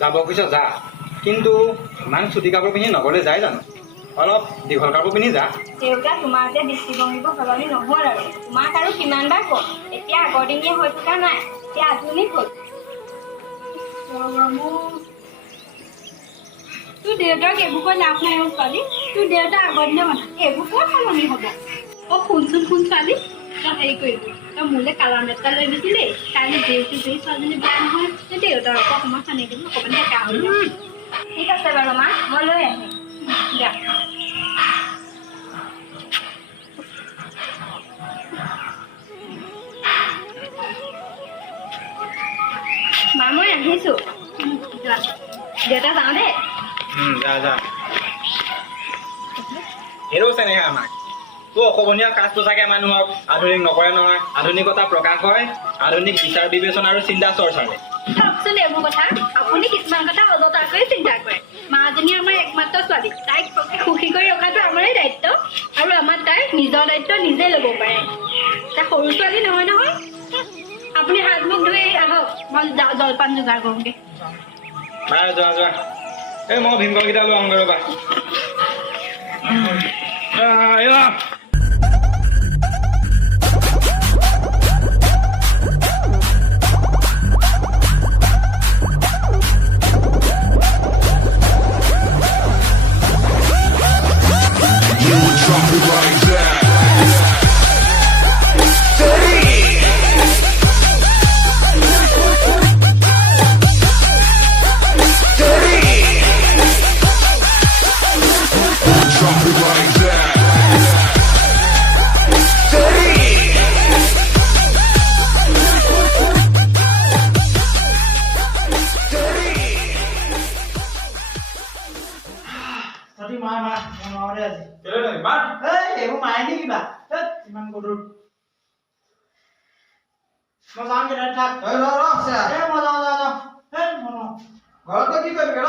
যাব কৈছ যা, কিন্তু ইমান চুটি কাপোৰ পিন্ধি নগলে যায় জানো? অলপ দীঘল কাপোৰ পিন্ধি যা। দেউতা, তোমাৰ যে দৃষ্টিভংগীবোৰ সলনি নহ'ল আৰু। তোমাক আৰু কিমানবাৰ ক'ম, এতিয়া আগৰ দিনীয়া হৈ থকা নাই, এতিয়া আধুনিক হ'ল। তোৰ দেউতাক এইবোৰ কৈ লাভ নাই ছোৱালী, তোৰ দেউতা আগৰ দিনৰ মানুহ, এইবোৰ ক'ত সলনি হ'ব? শুনচোন ছোৱালী, তই হেৰি কৰিবি, তই মোলৈ কালাৰ মেট এটা লৈ দিবি দেই। কাইলৈ দেউতি যদি ছোৱালীজনী বেয়া নহয়, দেউতাৰ আকৌ অকণমান সানি দিম, অকণমান ডেকা হৈ যাব। ঠিক আছে বাৰু মা, মই লৈ আহিম দিয়া। মা, মই আহিছোঁ। দেউতা যাওঁ দেই। যা যা। হেৰৌ চেনেহে আমাক তোৰ অসমীয়া কাজটো চাগে মানুহক আধুনিক নকৰে নহয়। আধুনিকতা প্ৰকাশ হয় আধুনিক বিচাৰ বিবেচনা আৰু চিন্তা চৰ্চাৰে। চাওকচোন এইবোৰ কথা, আপুনি কিছুমান কথা অযথাকৈ চিন্তা কৰে। মাজনী আমাৰ একমাত্ৰ ছোৱালী, তাইক সুখী কৰি ৰখাটো আমাৰে দায়িত্ব, আৰু আমাৰ তাইক নিজৰ দায়িত্ব নিজে ল'ব পাৰে। তাই সৰু ছোৱালী নহয় নহয়। আপুনি হাত মুখ ধুই আহক, মই জলপান যোগাৰ কৰোঁগৈ। যোৱা যোৱা। এই মই ভীমকলকেইটা লৈ আহোঁগৈ ৰ'বা। নি কিবা ইমান গধুৰ মই যাম কেইটা থাক ৰ মই যাওঁ ঘৰত কি কৰিবি ৰ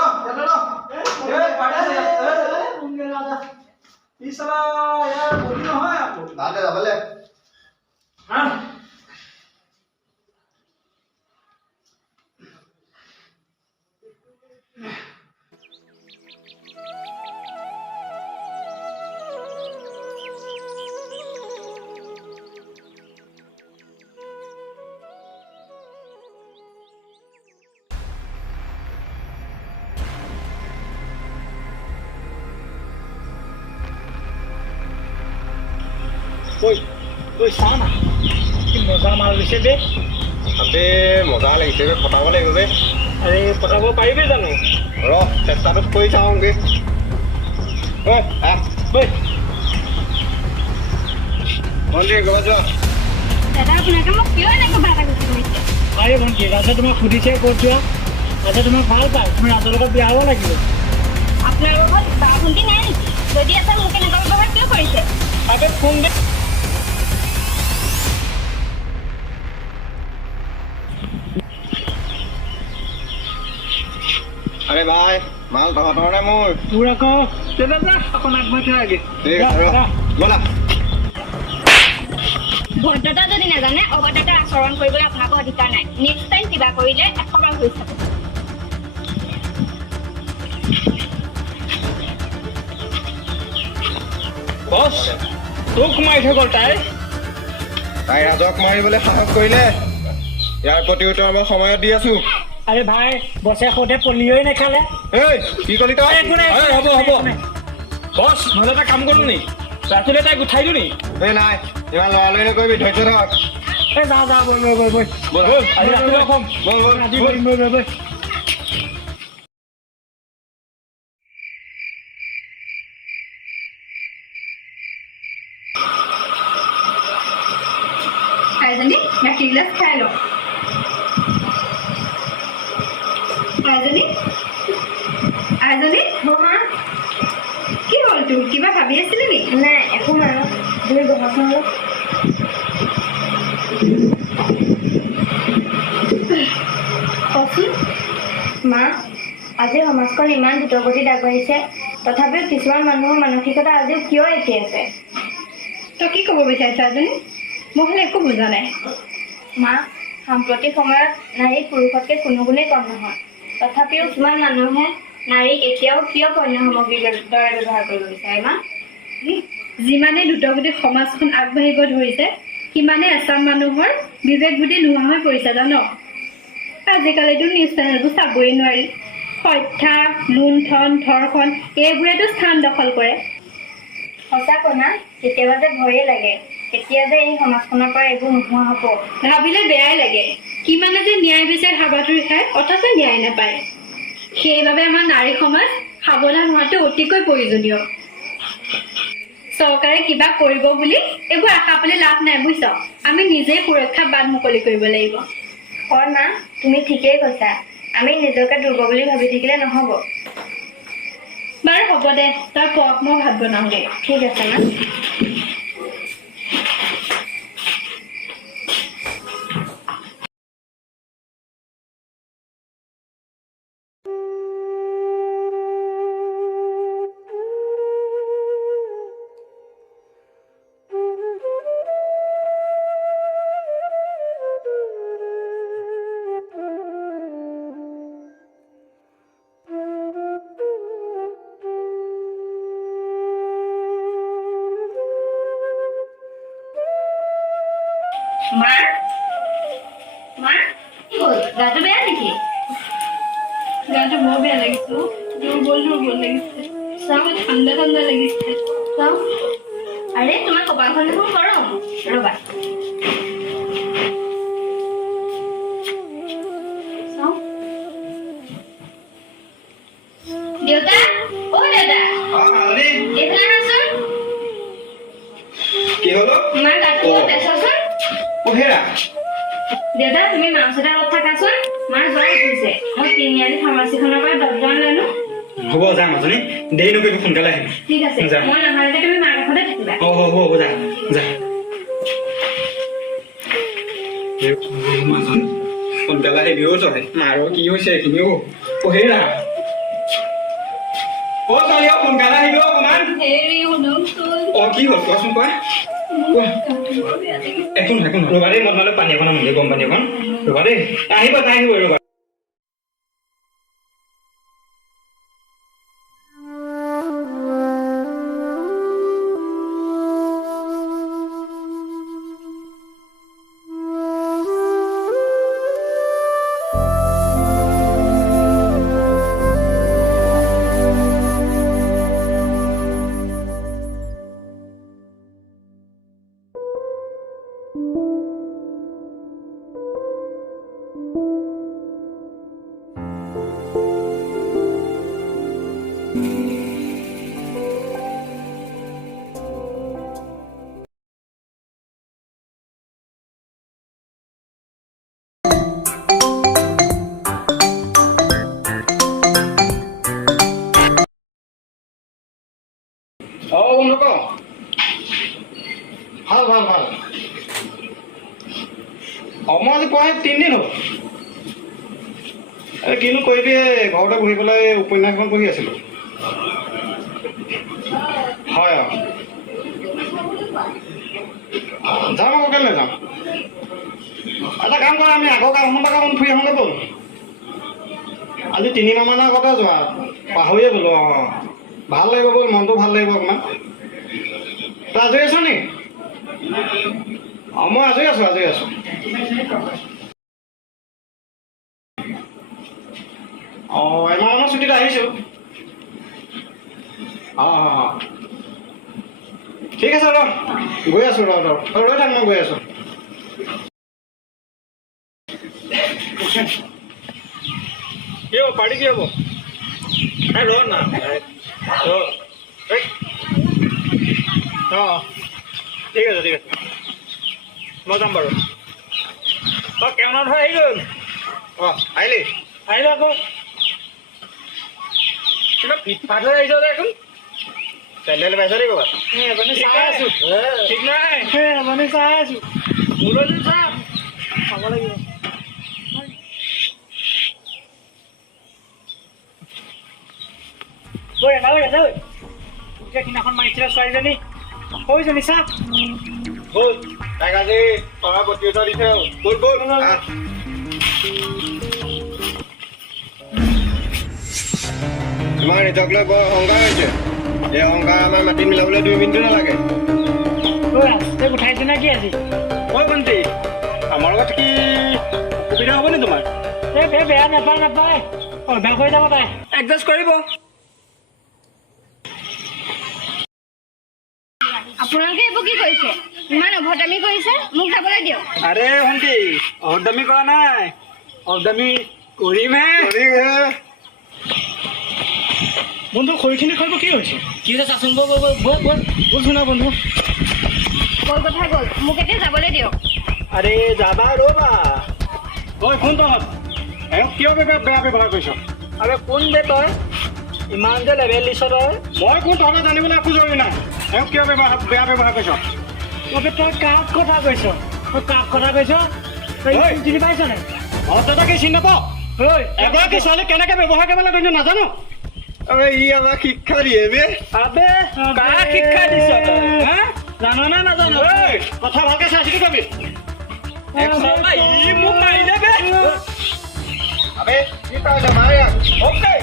পিছলা ইয়াৰ বহি নহয় আকৌ ভালকে যাবলে ঐ চা না কি মজা মাল দিছে বে আবে মজা লাগিছে বে পটাব লাগিব বে আৰে পটাব পাৰিবি জানো ৰ চেষ্টাটো কৰি চাওঁগে ঐ আহ ঐ মন্দিৰ গৈ যোৱা দাদা আপোনাকে মোক কিয় এনেকৈ বাধা গুচি কৰিছে আৰে ভণ্টি ৰাজে তোমাক সুধিছে ক'ত যোৱা ৰাজে তোমাক ভাল পায় তুমি ৰাজৰ লগত বিয়া হ'ব লাগিব আপোনাৰ লগত বা ভণ্টি নাই নেকি যদি আছে মোক এনেকুৱা ব্যৱহাৰ কিয় কৰিছে আবে ফোন দে আৰে ভাই মাল তহঁতৰ নে মোৰ তোৰ আকৌ তেনে যা অকণ আগবাঢ়ি থৈ আগে ঠিক আছে ৰ ব'লা ভদ্ৰতা যদি নাজানে অভদ্ৰতা আচৰণ কৰিবলৈ আপোনাকৰ অধিকাৰ নাই নেক্সট টাইম কিবা কৰিলে 100 বাৰ হৈ চাব বছ তোক মাৰি থৈ গ'ল তাই ৰাজক মাৰিবলৈ সাহস কৰিলে ইয়াৰ প্ৰতি উত্তৰ মই সময়ত দি আছো আৰে ভাই বছে সৈতে পলিঅই নেখালে এই কি কলি তই একো নাই হ'ব বছ নহ'লে এটা কাম কৰোঁ নি ৰাতিলৈ তাইক উঠাই দিওঁ নি এই নাই ইমান লৰালৰি নকৰিবি ধৈৰ্য ধৰ এই যা বল ব'ল আজি ৰাতিলৈ কম আজি কৰিম বল আইজনী গাখীৰ গিলাচ খাই লওঁ আইজনী মা কি হ'ল তোৰ কিবা ভাবি আছিলি নি নাই একো নাই তুমি বহাচোন অলপ কচোন মা আজি সমাজখন ইমান দ্ৰুতগতিত আগবাঢ়িছে তথাপিও কিছুমান মানুহৰ মানসিকতা আজিও কিয় একেই আছে তই কি ক'ব বিচাৰিছ আইজনী মই হ'লে একো বুজা নাই মা সাম্প্ৰতিক সময়ত নাৰী পুৰুষতকৈ কোনো গুণেই কম নহয় তথাপিও কিছুমান মানুহে নাৰীক এতিয়াও কিয় পণ্য সামগ্ৰীৰ দৰে ব্যৱহাৰ কৰিব বিচাৰে মা যিমানে দ্ৰুতগতিত সমাজখন আগবাঢ়িব ধৰিছে সিমানে এচাম মানুহৰ বিবেক বুদ্ধি নোহোৱা হৈ পৰিছে জান আজিকালিতো নিউজ চেনেলবোৰ চাবই নোৱাৰি হত্যা লুণ্ঠন ধৰ্ষণ এইবোৰেতো স্থান দখল কৰে সঁচাকৈ না কেতিয়াবা যে ভয়ে লাগে কেতিয়া যে এই সমাজখনৰ পৰা এইবোৰ নোহোৱা হ'ব ভাবিলে বেয়াই লাগে কিমানে যে ন্যায় বিচাৰি হাবাথুৰি খায় অথচ ন্যায় নাপায় সেইবাবে আমাৰ নাৰী সমাজ সাৱধান হোৱাটো অতিকৈ প্ৰয়োজনীয় চৰকাৰে কিবা কৰিব বুলি এইবোৰ আশা পালি লাভ নাই বুজিছ আমি নিজেই সুৰক্ষা বাট মুকলি কৰিব লাগিব হয় মা তুমি ঠিকেই কৈছা আমি নিজকে দুৰ্বল বুলি ভাবি থাকিলে নহ'ব বাৰু হ'ব দে তই ক মই ভাত বনাওঁগে ঠিক আছে মা মা মা কি হ'ল গাটো বেয়া নেকি গাটো বৰ বেয়া লাগিছে দুৰ্বল লাগিছে চাওঁ ঠাণ্ডা লাগিছে চাওঁ আৰে তোমাৰ কপালখন দেখোন গৰম ৰ'বা চাওঁ দেউতা অ' দেউতা এইফালে আহাচোন কি হলো তোমাৰ গাটো চাচোন হেৰা দেউতা তুমি মাংস এটা অলপ থাকাচোন মাৰ জ্বৰ উঠিছে মই তিনিআলি ফাৰ্মাচীখনৰ পৰা ডক্টৰ আনো হ'ব যা মাজনী দেৰি নকৰিবি সোনকালে আহিবি ঠিক আছে যা। মই নাহালৈকে তুমি মাৰ কাষতে থাকিবা হ'ব যা যা মাজনী সোনকালে আহিবি অ' তই মাৰো কি হৈছে এইখিনিও পঢ়ি ৰাখ অ' ছোৱালী সোনকালে আহিবি অকণমান হেৰি শুনকচোন অ' কি হ'ল কোৱাচোন কোৱা একো নহয় ৰ'বা দেই মই তোমালৈ পানী অকণ আনোগৈ গৰম পানী অকণ ৰ'বা দেই আহিব ৰ'বা অ' বন্ধু ক ভাল মই আজি প্ৰায় 3 দিন হ'ল এই কিনো কৰিবি ঘৰতে বহি পেলাই উপন্যাসখন পঢ়ি আছিলোঁ হয় যাম আকৌ কেলৈ যাম এটা কাম কৰা আমি আগৰ গাঁওখনৰ পৰা ফুৰি আহোঁগৈ ব'ল আজি 3 মাহমানৰ আগতে যোৱা পাহৰিয়ে গ'লো অঁ ভাল লাগিব ব'ল মনটো ভাল লাগিব অকণমান তই আজৰি আছ নি অঁ মই আজৰি আছোঁ অঁ এমাহমানৰ ছুটীত আহিছোঁ অঁ ঠিক আছে ৰ গৈ আছোঁ ৰ ৰৈ থাক মই গৈ আছোঁ কি হ'ব পাৰ্টি কি হ'ব ৰ না অঁ ঠিক আছে মই যাম বাৰু তই কেওনাত হৈ আহি গ'ল অঁ আহিলি আকৌ কিবা ফিটফাট হৈ আহিছ দেখোন চেণ্ডেল পাইছ দেই ক'ৰবাত চাই আছোঁ ঠিক নাই চাই আছোঁ মোলৈ চাম চাব লাগিব ঐ নালাগে দেই এতিয়া সিদিনাখন মাৰিছিলে ছোৱালীজনী সৌজনী চা ব'ল তাইক আজি তৰা প্ৰতিউত্তৰ দিছে ব'ল তোমাৰ নিজক লৈ বৰ অহংকাৰ হৈছে এই অহংকাৰ আমাৰ মাটিত মিলাবলৈ 2 মিনিটো নালাগে ঐ ৰাস্তাতে উঠাইছে নে কি আজি ঐ ভণ্টি আমাৰ লগত কি অসুবিধা হ'ব নি তোমাৰ এই বেয়া নাপায় অভ্যাস হৈ যাব তাই এডজাষ্ট কৰিব আপোনালোকে এইবোৰ কি কৰিছে ইমান অভদ্ৰামি কৰিছে মোক যাবলৈ দিয়ক আৰে ভণ্টি অভদ্ৰামি কৰা নাই অভদ্ৰামি কৰিমহে বন্ধু খৰিখিনি খাব কি হৈছে কি হৈছে চাচোন ব'ল শুনা বন্ধু গ'ল কথা গ'ল মোক এতিয়া যাবলৈ দিয়ক আৰে যাবা ৰ'বা ঐ কোন তহঁত এওঁক কিয় বেয়া ব্যৱহাৰ কৰিছ আৰে কোন বে তই ইমান যে লেভেল দিছ তই মই কোন তহঁতে জানিবলৈ একো জৰুৰী নাই এওঁক কিয় বেয়া ব্যৱহাৰ কৰিছ তই কাক কথা কৈছ তই চিনি পাইছ নাই তই কি চিনি নাপাৱ এগৰাকী ছোৱালীক কেনেকে ব্যৱহাৰ কৰিব লাগে তই নাজানো ই আমাক শিক্ষা দিয়ে বে আবে কাক শিক্ষা দিছ তই জানো নে নাজানো কথা ভালকে চাই চিতি কবি ই মোক মাৰিলে বে আবে কি পাইছে মাৰ ইয়াক অ'কে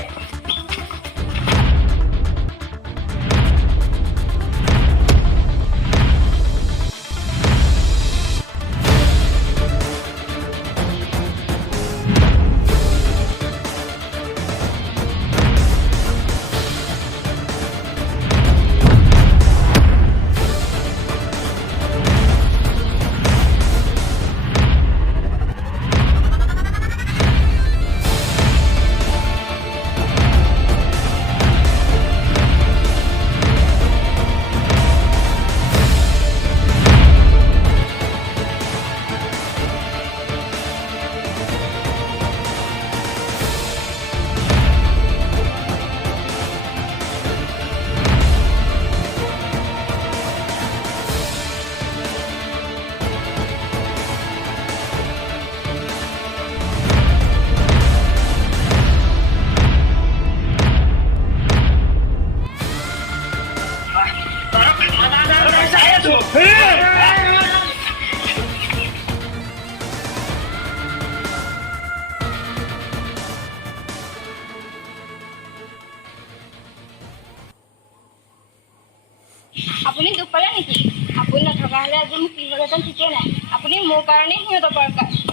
আপুনি দুখ পালে নেকি? আপুনি নথকা হ'লে আজি মোক কি হ'লহেঁতেন ঠিকেই নাই। আপুনি মোৰ কাৰণেই সিহঁতৰ পৰা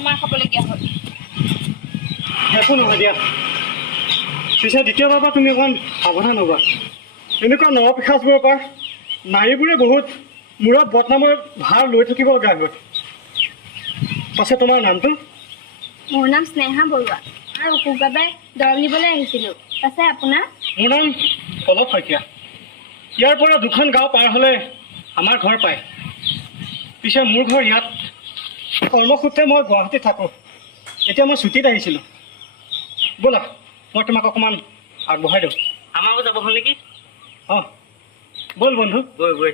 মাৰ খাবলগীয়া হ'ল। একো নহয় দিয়া। পিছে দ্বিতীয়বাৰৰ পৰা তুমি অকণ সাৱধান হ'বা। এনেকুৱা নৰপিশাচবোৰৰ পৰা নাৰীবোৰে বহুত মূৰত বদনামৰ ভাৰ লৈ থাকিব লগা হয়। পাছে তোমাৰ নামটো? মোৰ নাম স্নেহা বৰুৱা আৰু অসুখ বাবাই দৰৱ নিবলৈ আহিছিলোঁ। পাছে আপোনাৰ? মোৰ নাম পলক শইকীয়া। ইয়াৰ পৰা দুখন গাঁও পাৰ হ'লে আমাৰ ঘৰ পায়। পিছে মোৰ ঘৰ ইয়াত। কৰ্মসূত্ৰে মই গুৱাহাটীত থাকোঁ। এতিয়া মই ছুটীত আহিছিলোঁ। ব'লা মই তোমাক অকণমান আগবঢ়াই দিওঁ। আমাকো যাব হ'ল নেকি? অঁ ব'ল বন্ধু। গৈ গৈ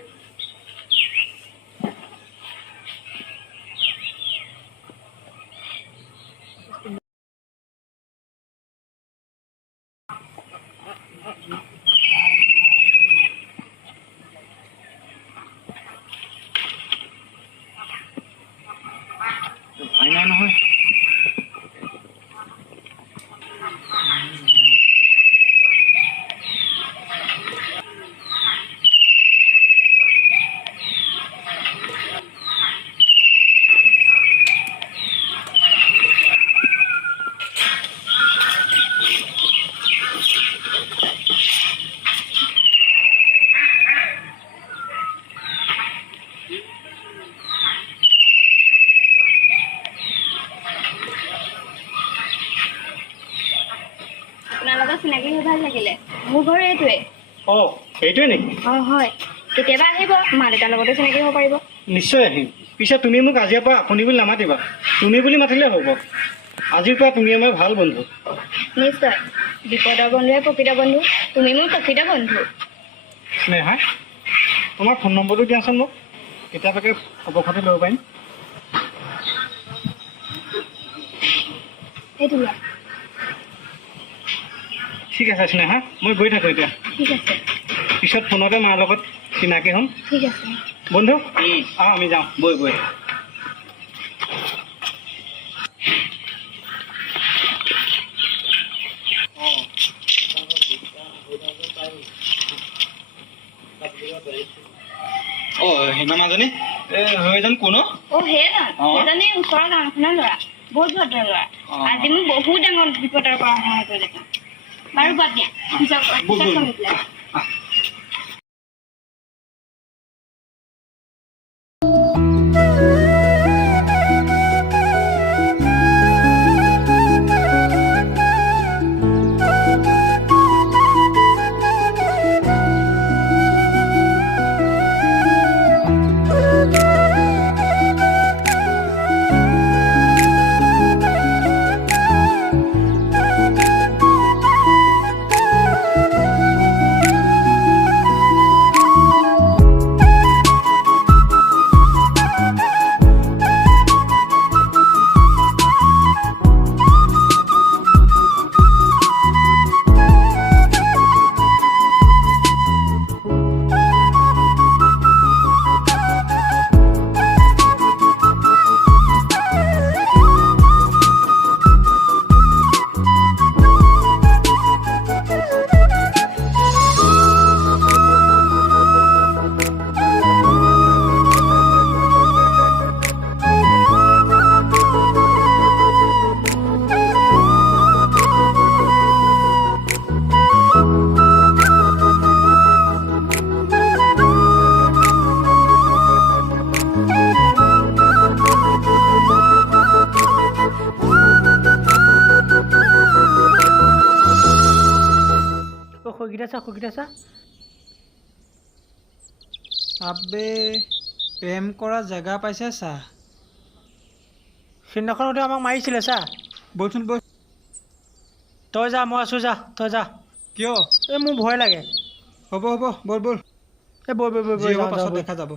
ভাই নাই নহয়। আপোনাৰ লগত চিনাকি হৈ ভাল লাগিলে। মোৰ ঘৰ এইটোৱে। অঁ সেইটোৱে নেকি? অঁ হয়, কেতিয়াবা আহিব, মা দেউতাৰ লগতো চিনাকি হ'ব পাৰিব। নিশ্চয় আহিম। পিছে তুমি মোক আজিৰ পৰা আপুনি বুলি নামাতিবা, তুমি বুলি মাতিলে হ'ব। আজিৰ পৰা তুমি আমাৰ ভাল বন্ধু। নিশ্চয়, বিপদৰ বন্ধুহে প্ৰকৃত বন্ধু। তুমি মোৰ প্ৰকৃত বন্ধু। স্নেহা, তোমাৰ ফোন নম্বৰটো দিয়াচোন মোক, কেতিয়াবাকে খবৰ খাতি ল'ব পাৰিম। সেইটো লোৱা। ঠিক আছে স্নেহা, মই গৈ থাকোঁ এতিয়া। ঠিক আছে। পিছত ফোনতে মাৰ লগত চিনাকি হ'ম। ঠিক আছে। বন্ধু আমি যাওঁ। বৈ বৈ হেমা মাজনী সেইজন কোন? সেইজনে ওচৰৰ গাঁওখনৰ ল'ৰা, বহুত ভদ্ৰ ল'ৰা। আজি মোক বহুত ডাঙৰ বিপদৰ পৰা সহায় কৰিলে। বাৰু বাদ দিয়া, পিছত কমি পেলাই। সগীতা চা আবে প্ৰেম কৰা জেগা পাইছে চা। সিদিনাখনতে আমাক মাৰিছিলে চা। বলচোন বল। তই যা, মই আছোঁ, যা তই যা। কিয়? এই মোৰ ভয় লাগে। হ'ব বল বল। এই বৈ বৈ বৈ বৈ যাওঁ, পাছত বৈ। দেখা যাব।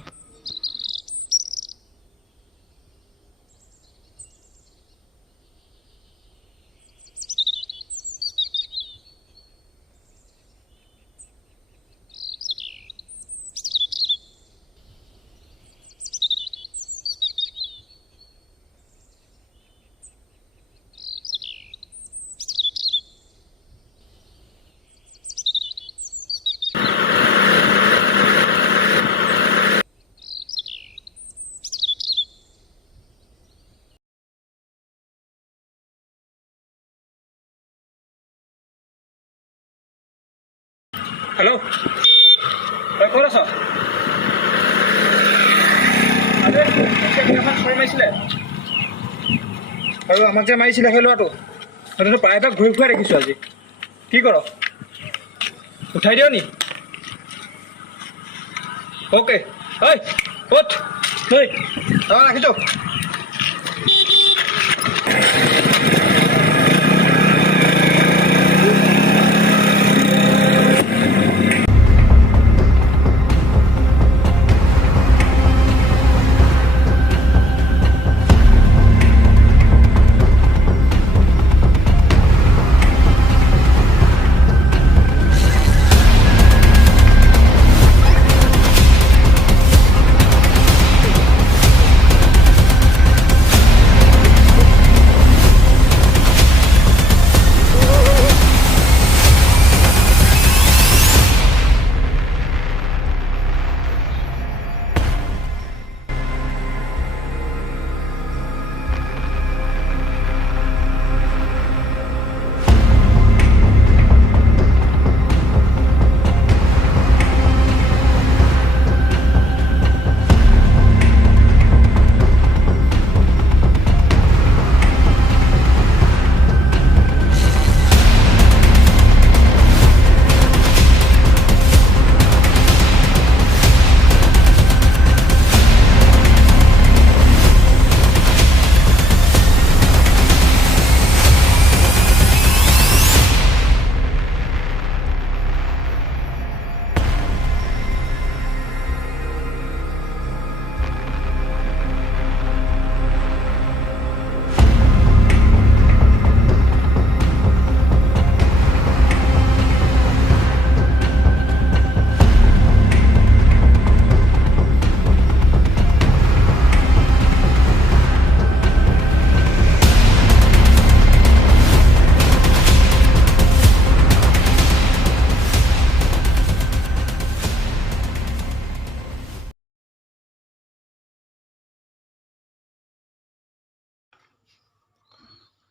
হেল্ল' তই ক'ত আছ? চৰি মাৰিছিলে আৰু আমাক যে মাৰিছিলে সেই ল'ৰাটো সেইটোতো প্ৰায়ভাগ ঘূৰি ফুৰা দেখিছোঁ আজি। কি কৰ? উঠাই দিয় নি? অ'কে ঐ ক'ত ঐ ৰাখিছোঁ।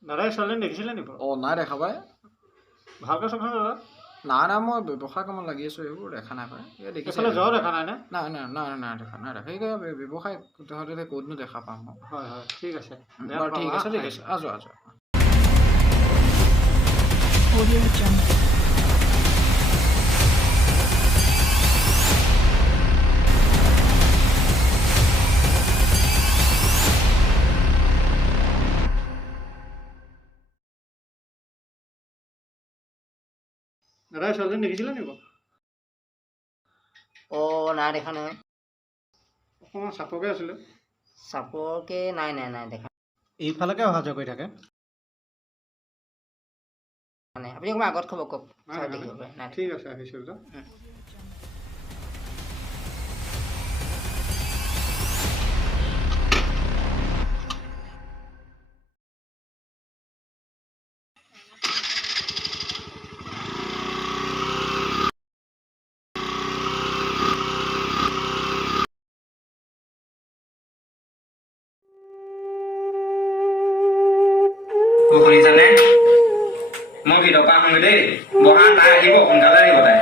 দাদা ছোৱালীজনী দেখিছিলে নি বাৰু? নাই দেখা পাই। ভালকৈ চাওকচোন দাদা। নাই মই ব্যৱসায় কামত লাগি আছোঁ, এইবোৰ দেখা নাই পাই। দেখিছে এইফালে যোৱাও দেখা নাই নে? নাই দেখা সেই ব্যৱসায় তহঁতে ক'তনো দেখা পাম মই। হয় ঠিক আছে বাৰু ঠিক আছে আছো। দাদা ছোৱালীজনী দেখিছিলে নি বাৰু? নাই দেখা নহয়। অকণমান চাপৰকৈ আছিলে। চাপৰকে নাই দেখা। এইফালেকে অহা যোৱা কৰি থাকে। মানে আপুনি অকণমান আগত খবৰ কওক। চাই দেখিব পাৰে। নাই ঠিক আছে আহিছোঁ দাদা। শুনিছানে? মই ভিতৰ পৰা আহোঁ দেই। বহা, তাই আহিব, সোনকালে আহিব তাই।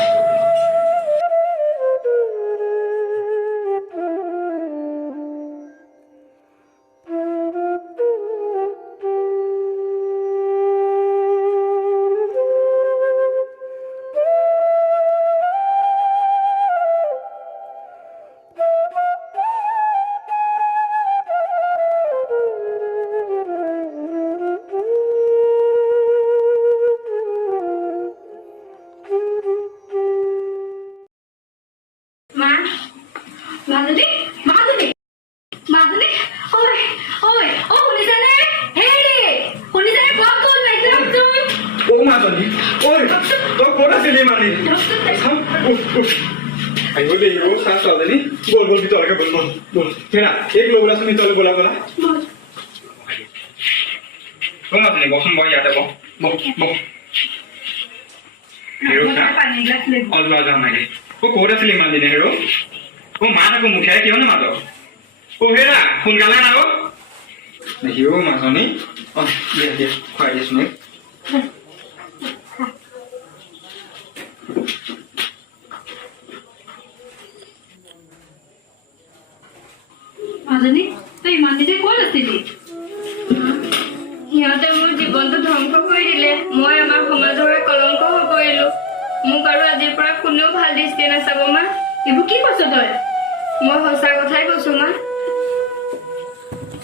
বসুন বহ ইয়াতে বহ ক'ত আছিলি ইমান দিনে হেৰ মাত আকৌ মুখেৰে কিয় নামাত হেৰা সোনকালে না দেখি মাজনী খুৱাই দিছো জীৱনটো ধ্বংস কৰি দিলে মই আমাৰ সমাজৰে কলংক হৈ পৰিলো মোক আৰু আজিৰ পৰা কোনেও ভাল দৃষ্টি নাচাব মা এইবোৰ কি কৈছ তই মই সঁচা কথাই কৈছো মা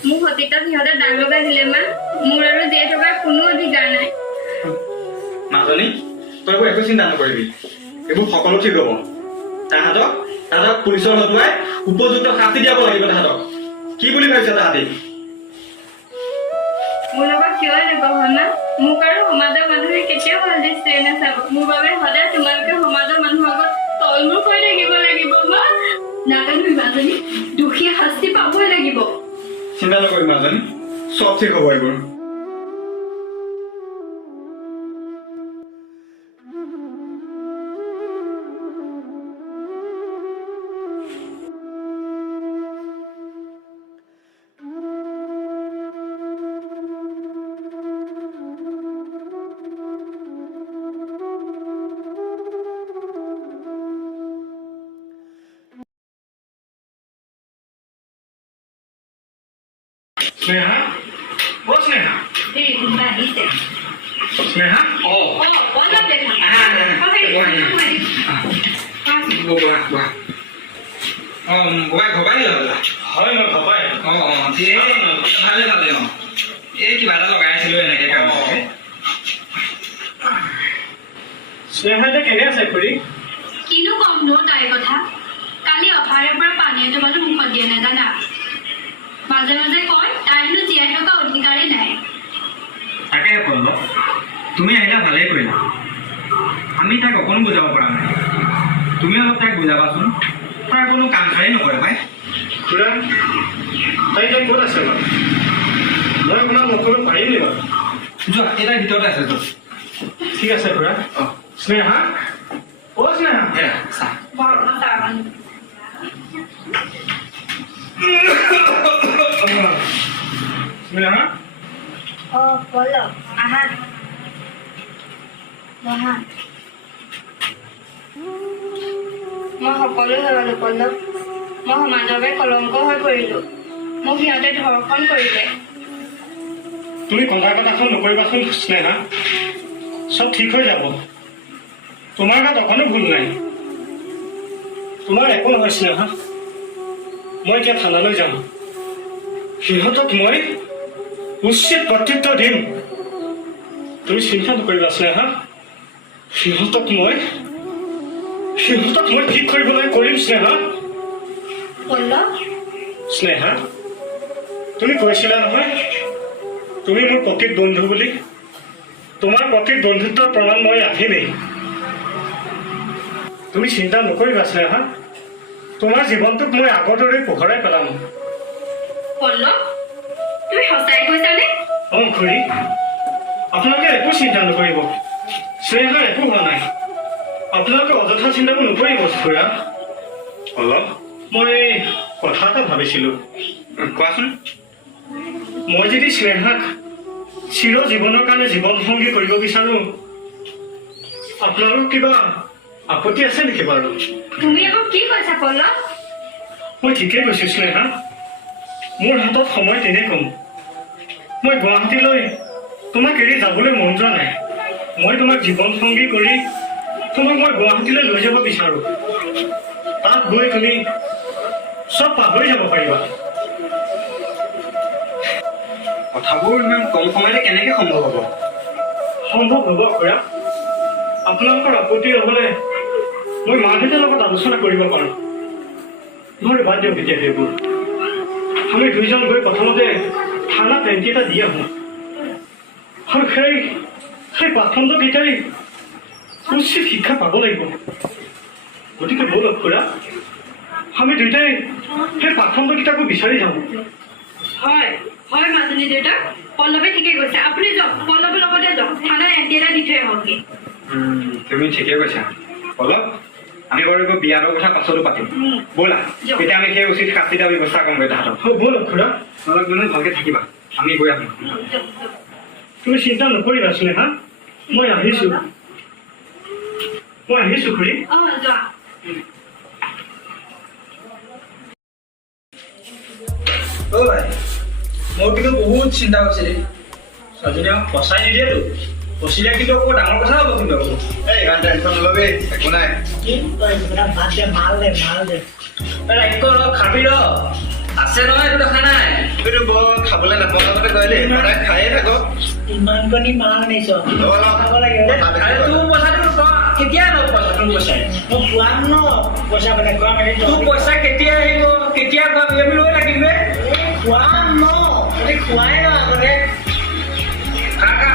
মোক সতীতাত সিহঁতে দাগ লগাই দিলে মা মোৰ আৰু জীয়াই থকাৰ কোনো অধিকাৰ নাই মাজনী তই এইবোৰ একো চিন্তা নকৰিবি এইবোৰ সকলো ঠিক হ'ব তাহাঁতক পুলিচৰ হতুৱাই উপযুক্ত শাস্তি দিয়াব লাগিব তাহাঁতক কি বুলি ভাবিছে তাহাঁতি মোৰ লগত কিয় এনেকুৱা হ'ল না মোক আৰু সমাজৰ মানুহে কেতিয়াও ভাল দৃষ্টিৰে নাচাব মোৰ বাবে সদায় তোমালোকে সমাজৰ মানুহৰ আগত তলমূৰ কৰি থাকিব লাগিব মা নাজানো মাজনী দোষীয়ে শাস্তি পাবই লাগিব চিন্তা নকৰিবি মাজনী চব ঠিক হ'ব এইবোৰ স্নেহা অ স্নেহা এই কোনোবা আহিছে স্নেহা অ অলপ দেখা বোৱাই ঘৰ পাই নিলা হয় মই ভাবাই ভালে ভালে এই কিবা এটা লগাই আছিলো এনেকে কাম স্নেহা এতিয়া কেনে আছে খুৰী কিনো কম নো তাইৰ কথা কালি অহাৰে পৰা পানী এটোপালো মুখত দিয়া নাই জানা মাজে মাজে কয় তাই হেনো জীয়াই থকা অধিকাৰেই নাই তাকেহে পল্লৱ তুমি আহিলা ভালেই কৰিলা আমি তাক অকণো বুজাব পৰা নাই তুমি অলপ তাইক বুজাবাচোন তাই কোনো কাম খাই নকৰে পাই খুৰা তাই এতিয়া ক'ত আছে বাৰু মই আপোনাক লগ কৰিব পাৰিম নি বাৰু যোৱা এই তাইৰ ভিতৰতে আছে যোৱা ঠিক আছে খুৰা স্নেহা অ স্নেহা হেৰা চাহ স্নেহা পল্লৱ আহা বহা মই সকলো হেৰুৱালো পল্লৱ মই সমাজৰ বাবে কলংক হৈ পৰিলো মোক সিহঁতে ধৰ্ষণ কৰিলে তুমি কন্দা কটাখন নকৰিবাচোন স্নেহা চব ঠিক হৈ যাব তোমাৰ গাত অকণো ভুল নাই তোমাৰ একো নহয় স্নেহা মই এতিয়া থানালৈ যাম সিহঁতক মই উচিত কৰ্তৃত্ব দিম তুমি চিন্তা নকৰিবা স্নেহা সিহঁতক মই ঠিক কৰিবলৈ কৰিম স্নেহা পল্লৱ স্নেহা তুমি কৈছিলা নহয় তুমি মোৰ প্ৰকৃত বন্ধু বুলি তোমাৰ প্ৰকৃত বন্ধুত্বৰ প্ৰমাণ মই ৰাখিমেই তুমি চিন্তা নকৰিবা স্নেহা তোমাৰ জীৱনটোক মই আগৰ দৰে পোহৰাই পেলাম পল্লৱ তুমি সঁচাই কৈছানে অ খুৰী আপোনালোকে একো চিন্তা নকৰিব স্নেহাৰ একো হোৱা নাই আপোনালোকে অযথা চিন্তাবোৰ নকৰিব খুৰা অলপ মই কথা এটা ভাবিছিলোঁ কোৱাচোন মই যদি স্নেহাক চিৰ জীৱনৰ কাৰণে জীৱন সংগী কৰিব বিচাৰোঁ আপোনালোকৰ কিবা আপত্তি আছে নেকি বাৰু তুমি আকৌ কি কৈছা পল্লৱ মই ঠিকেই কৈছোঁ স্নেহা মোৰ হাতত সময় তেনেই কম মই গুৱাহাটীলৈ তোমাক এৰি যাবলৈ মন যোৱা নাই মই তোমাক জীৱন সংগী কৰি তোমাক মই গুৱাহাটীলৈ লৈ যাব বিচাৰোঁ তাত গৈ তুমি চব পাহৰি যাব পাৰিবা কথাবোৰ ইমান কম সময়তে কেনেকে সম্ভৱ হ'ব সম্ভৱ হ'ব খুৰা আপোনালোকৰ আপত্তি হ'লে মই মা দেউতাৰ লগত আলোচনা কৰিব পাৰোঁ মই বাদ দিয়ক এতিয়া সেইবোৰ আমি দুইজন গৈ প্ৰথমতে থানাত এণ্ট্ৰি এটা দি আহোঁ আৰু সেই পাখণ্ডকেইটাই উচিত শিক্ষা পাব লাগিব গতিকে ব'লক খুৰা আমি দুয়োটাই সেই পাখণ্ডকেইটাকো বিচাৰি যাওঁ হয় হয় মাজনী দেউতা পল্লৱে ঠিকে কৈছে আপুনি যাওক পল্লৱৰ লগতে যাওক থানাত এণ্ট্ৰি এটা দি থৈ আহকগে তুমি ঠিকে কৈছা অলপ আমি বাৰু এইবোৰ বিয়াৰৰ কথা পাছতো পাতিম ব'লা এতিয়া আমি সেই উচিত শাস্তিটা ব্যৱস্থা কৰোঁগৈ তাহাঁতক ব'লক খুৰা অলপ মানে ভালকে থাকিবা আমি গৈ আহোঁ তুমি চিন্তা নকৰিবা স্নেহা মই আহিছোঁ খুৰী যোৱা অ' ভাই মোৰ কিন্তু বহুত চিন্তা হৈছে দেই ছোৱালীজনী আমাক ফচাই নিদিয়েতো ফচিলে কিন্তু আকৌ ডাঙৰ কথা হ'ব কিন্তু আকৌ এই ইমান টেনশ্যন নলবি একো নাই কি তই বাদ দে মাল দে ৰাক্য খাবি ৰ আছে নহয় এইটো দেখা নাই এইটো বৰ খাবলৈ নাপাওঁতে কয় দেই সদায় খায়ে থাক ইমান কণি মাল আনিছ খাব লাগিব তোৰ পইচাটো কেতিয়া ন পইচাটো পইচাই মই খোৱাম ন পইচা মানে খোৱা মানে তোৰ পইচা কেতিয়া আহিব কেতিয়া খোৱাম আমি লৈ থাকিবি খোৱাম ন খোৱাই ন আগতে খা খা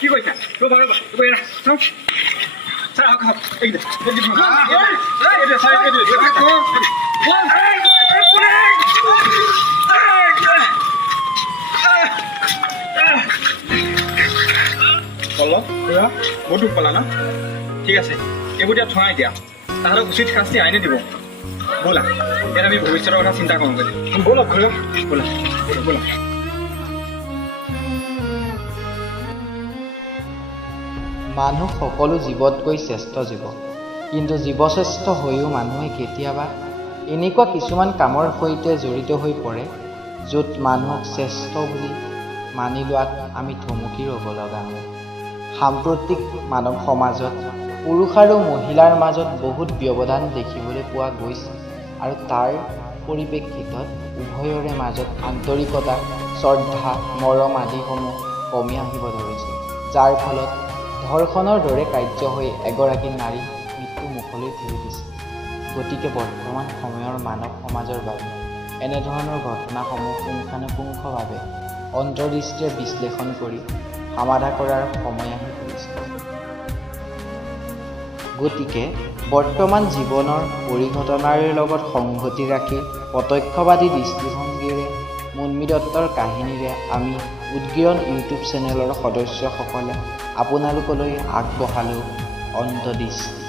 কি কৈছা বহুত দুখ পালা ন ঠিক আছে এইবোৰ এতিয়া থোৱাই দিয়া তাহাঁতক উচিত শাস্তি আইনে দিব ব'লা ইয়াত আমি ভৱিষ্যতৰ কথা চিন্তা কৰোঁগৈ ব'লা ব'লা ব'লা ব'লা মানুহ সকলো জীৱতকৈ শ্ৰেষ্ঠ জীৱ কিন্তু জীৱশ্ৰেষ্ঠ হৈও মানুহে কেতিয়াবা এনেকুৱা কিছুমান কামৰ সৈতে জড়িত হৈ পৰে য'ত মানুহক শ্ৰেষ্ঠ বুলি মানি লোৱাত আমি থমকি ৰ'ব লগা হয়। সাম্প্ৰতিক মানৱ সমাজত পুৰুষ আৰু মহিলাৰ মাজত বহুত ব্যৱধান দেখিবলৈ পোৱা গৈছে আৰু তাৰ পৰিপ্ৰেক্ষিতত উভয়ৰে মাজত আন্তৰিকতা, শ্ৰদ্ধা, মৰম আদিসমূহ কমি আহিব ধৰিছে, যাৰ ফলত ধৰ্ষণৰ দৰে কাৰ্য হৈ এগৰাকী নাৰী মৃত্যু মুখলৈ ঠেলি দিছে। গতিকে বৰ্তমান সময়ৰ মানৱ সমাজৰ বাবে এনেধৰণৰ ঘটনাসমূহ পুংখানুপুংখভাৱে অন্তৰ্দৃষ্টিৰে বিশ্লেষণ কৰি সমাধা কৰাৰ সময় আহি পৰিছে। গতিকে বৰ্তমান জীৱনৰ পৰিঘটনাৰ লগত সংগতি ৰাখি প্ৰত্যক্ষবাদী দৃষ্টিভংগীৰে মুন্মী দত্তৰ কাহিনীৰে আমি উদগীৰণ ইউটিউব চেনেলৰ সদস্যসকলে আপোনালোকলৈ আগবঢ়ালোঁ অন্তৰ্দৃষ্টি।